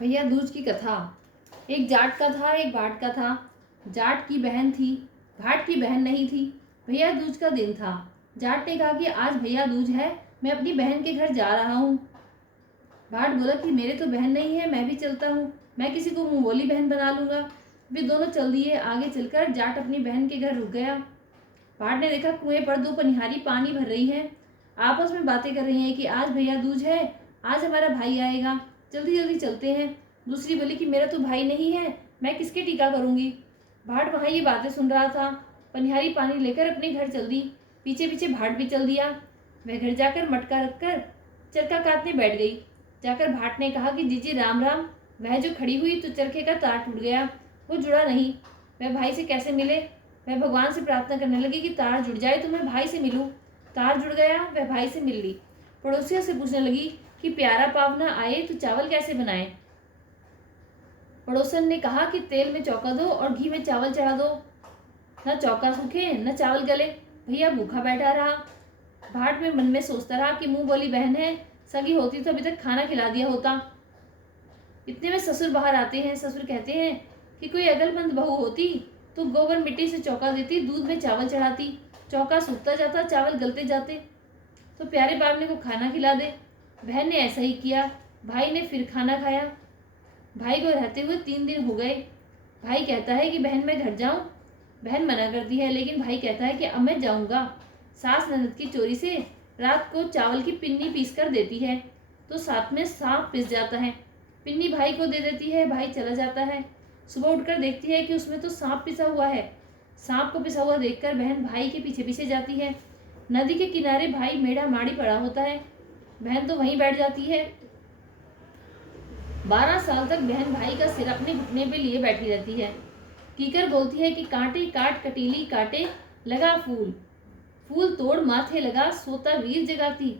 भैया दूज की कथा। एक जाट का था, एक भाट का था। जाट की बहन थी, भाट की बहन नहीं थी। भैया दूज का दिन था। जाट ने कहा कि आज भैया दूज है, मैं अपनी बहन के घर जा रहा हूँ। भाट बोला कि मेरे तो बहन नहीं है, मैं भी चलता हूँ, मैं किसी को मुँह बोली बहन बना लूँगा। वे दोनों चल दिए। आगे चलकर जाट अपनी बहन के घर रुक गया। भाट ने देखा कुएं पर दो पनिहारी पानी भर रही है, आपस में बातें कर रही हैं कि आज भैया दूज है, आज हमारा भाई आएगा, जल्दी जल्दी चलते हैं। दूसरी बोली कि मेरा तो भाई नहीं है, मैं किसके टीका करूंगी। भाट वहां ये बातें सुन रहा था। पनिहारी पानी लेकर अपने घर चल दी। पीछे पीछे भाट भी चल दिया। वह घर जाकर मटका रखकर चरखा काटने बैठ गई। जाकर भाट ने कहा कि जीजी राम राम। वह जो खड़ी हुई तो चरखे का तार टूट गया, वो जुड़ा नहीं। वह भाई से कैसे मिले। वह भगवान से प्रार्थना करने लगी कि तार जुड़ जाए तो मैं भाई से मिलूं। तार जुड़ गया, वह भाई से मिल ली। पड़ोसियों से पूछने लगी कि प्यारा पावना आए तो चावल कैसे बनाए। पड़ोसन ने कहा कि तेल में चौका दो और घी में चावल चढ़ा दो। न चौका सूखे न चावल गले, भैया भूखा बैठा रहा। भाट में मन में सोचता रहा कि मुंह बोली बहन है, सगी होती तो अभी तक खाना खिला दिया होता। इतने में ससुर बाहर आते हैं। ससुर कहते हैं कि कोई अगलमंद बहू होती तो गोबर मिट्टी से चौका देती, दूध में चावल चढ़ाती, चौका सूखता जाता, चावल गलते जाते, तो प्यारे बावले को खाना खिला दे। बहन ने ऐसा ही किया। भाई ने फिर खाना खाया। भाई को रहते हुए 3 दिन हो गए। भाई कहता है कि बहन मैं घर जाऊं। बहन मना करती है, लेकिन भाई कहता है कि अब मैं जाऊंगा। सास ननद की चोरी से रात को चावल की पिन्नी पीस कर देती है, तो साथ में सांप पिस जाता है। पिन्नी भाई को दे देती है, भाई चला जाता है। सुबह उठकर देखती है कि उसमें तो सांप पिसा हुआ है। सांप को पिसा हुआ देखकर बहन भाई के पीछे पीछे जाती है। नदी के किनारे भाई मेढ़ा माड़ी पड़ा होता है, बहन तो वहीं बैठ जाती है। 12 साल तक बहन भाई का सिर अपने घुटने पे लिए बैठी रहती है। कीकर बोलती है कि कांटे काट कटीली काटे, लगा फूल फूल तोड़ माथे लगा, सोता वीर जगाती।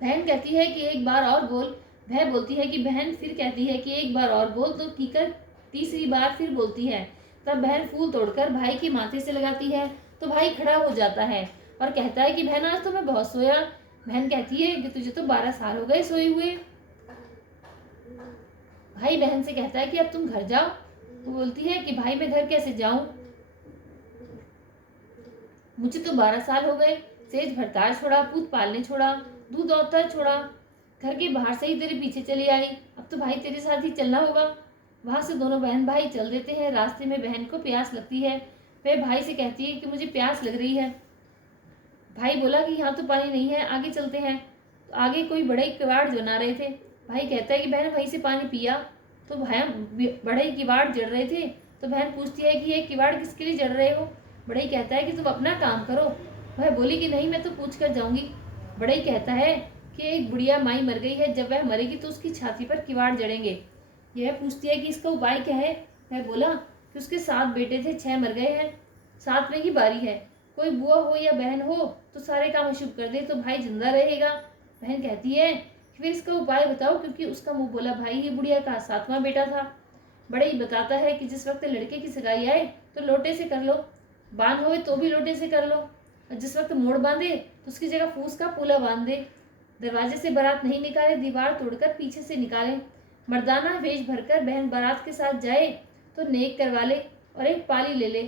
बहन कहती है कि एक बार और बोल। वह बोलती है कि बहन फिर कहती है कि एक बार और बोल, तो कीकर तीसरी बार फिर बोलती है। तब बहन फूल तोड़कर भाई के माथे से लगाती है, तो भाई खड़ा हो जाता है और कहता है कि बहन आज तो मैं बहुत सोया। बहन कहती है कि तुझे तो 12 साल हो गए सोए हुए। भाई बहन से कहता है कि अब तुम घर जाओ। तो बोलती है कि भाई मैं घर कैसे जाऊं, मुझे तो 12 साल हो गए। सेज भरतार छोड़ा, पूत पालने छोड़ा, दूध औतर छोड़ा, घर के बाहर से ही तेरे पीछे चली आई, अब तो भाई तेरे साथ ही चलना होगा। वहां से दोनों बहन भाई चल देते हैं। रास्ते में बहन को प्यास लगती है। वह भाई से कहती है कि मुझे प्यास लग रही है। भाई बोला कि यहाँ तो पानी नहीं है, आगे चलते हैं। तो आगे कोई बड़े किवाड़ बना रहे थे। भाई कहता है कि बहन वहीं से पानी पिया। तो भाई बड़े किवाड़ जड़ रहे थे। तो बहन पूछती है कि ये किवाड़ किसके लिए जड़ रहे हो। बड़े कहता है कि तुम अपना काम करो। वह बोली कि नहीं, मैं तो पूछ कर जाऊंगी। बड़े कहता है कि एक बुढ़िया माई मर गई है, जब वह मरेगी तो उसकी छाती पर किवाड़ जड़ेंगे। यह पूछती है कि इसका उपाय क्या है। वह बोला कि उसके 7 बेटे थे, 6 मर गए हैं, 7वें की बारी है। कोई बुआ हो या बहन हो तो सारे काम अशुभ कर दे तो भाई जिंदा रहेगा। बहन कहती है कि फिर इसका उपाय बताओ, क्योंकि उसका मुंह बोला भाई ही बुढ़िया का 7वां बेटा था। बड़े ही बताता है कि जिस वक्त लड़के की सगाई आए तो लोटे से कर लो, बांध होए तो भी लोटे से कर लो, और जिस वक्त मोड़ बांधे तो उसकी जगह फूस का पूला बांध दे। दरवाजे से बारात नहीं निकाले, दीवार तोड़कर पीछे से निकाले। मर्दाना वेश भरकर बहन बारात के साथ जाए तो नेक करवा ले और एक पाली ले ले।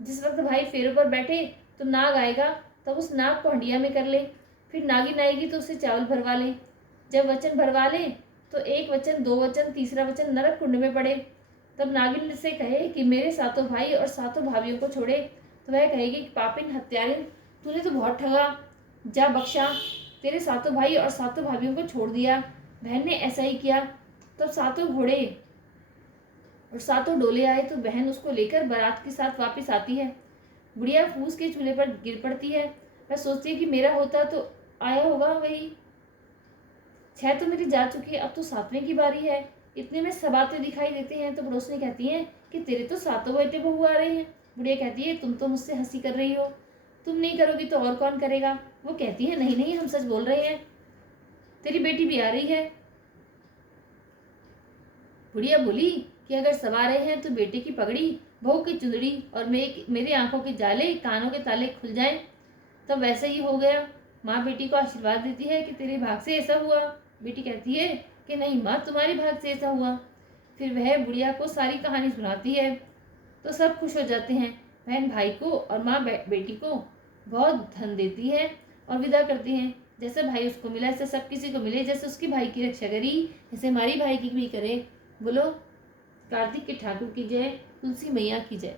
जिस वक्त भाई फेरों पर बैठे तो नाग आएगा, तब उस नाग को हंडिया में कर ले। फिर नागिन आएगी तो उससे चावल भरवा ले। जब वचन भरवा ले तो 1 वचन, 2 वचन, तीसरा वचन नरक कुंड में पड़े। तब नागिन से कहे कि मेरे 7 भाई और 7 भाभियों को छोड़े। तो वह कहेगी कि पापिन हत्यारिन, तूने तो बहुत ठगा, जा बख्शा। तेरे 7 भाई और 7 भाभियों को छोड़ दिया। बहन ने ऐसा ही किया। तब 7 घोड़े और 7 डोले आए तो बहन उसको लेकर बारात के साथ वापस आती है। बुढ़िया फूस के चूल्हे पर गिर पड़ती है। वह सोचती है कि मेरा होता तो आया होगा वही। 6 तो मेरी जा चुकी है, अब तो 7वें की बारी है। इतने में सब आते दिखाई देते हैं। तो पड़ोसनी कहती हैं कि तेरे तो 7 बेटे बहू आ रहे हैं। बुढ़िया कहती है तुम तो मुझसे हंसी कर रही हो, तुम नहीं करोगी तो और कौन करेगा। वो कहती है नहीं नहीं, हम सच बोल रहे हैं, तेरी बेटी भी आ रही है। बुढ़िया बोली कि अगर सब आ रहे हैं तो बेटे की पगड़ी, बहू की चुंदड़ी और मेरे आंखों के जाले, कानों के ताले खुल जाएं। तब वैसे ही हो गया। माँ बेटी को आशीर्वाद देती है कि तेरे भाग से ऐसा हुआ। बेटी कहती है कि नहीं माँ, तुम्हारे भाग से ऐसा हुआ। फिर वह बुढ़िया को सारी कहानी सुनाती है तो सब खुश हो जाते हैं। बहन भाई को और माँ बेटी को बहुत धन देती है और विदा करती हैं। जैसे भाई उसको मिला ऐसे सब किसी को मिले, जैसे उसकी भाई की रक्षा करी ऐसे हमारी भाई की भी करे। बोलो कार्तिक के ठाकुर की जय, तुलसी मैया की जय।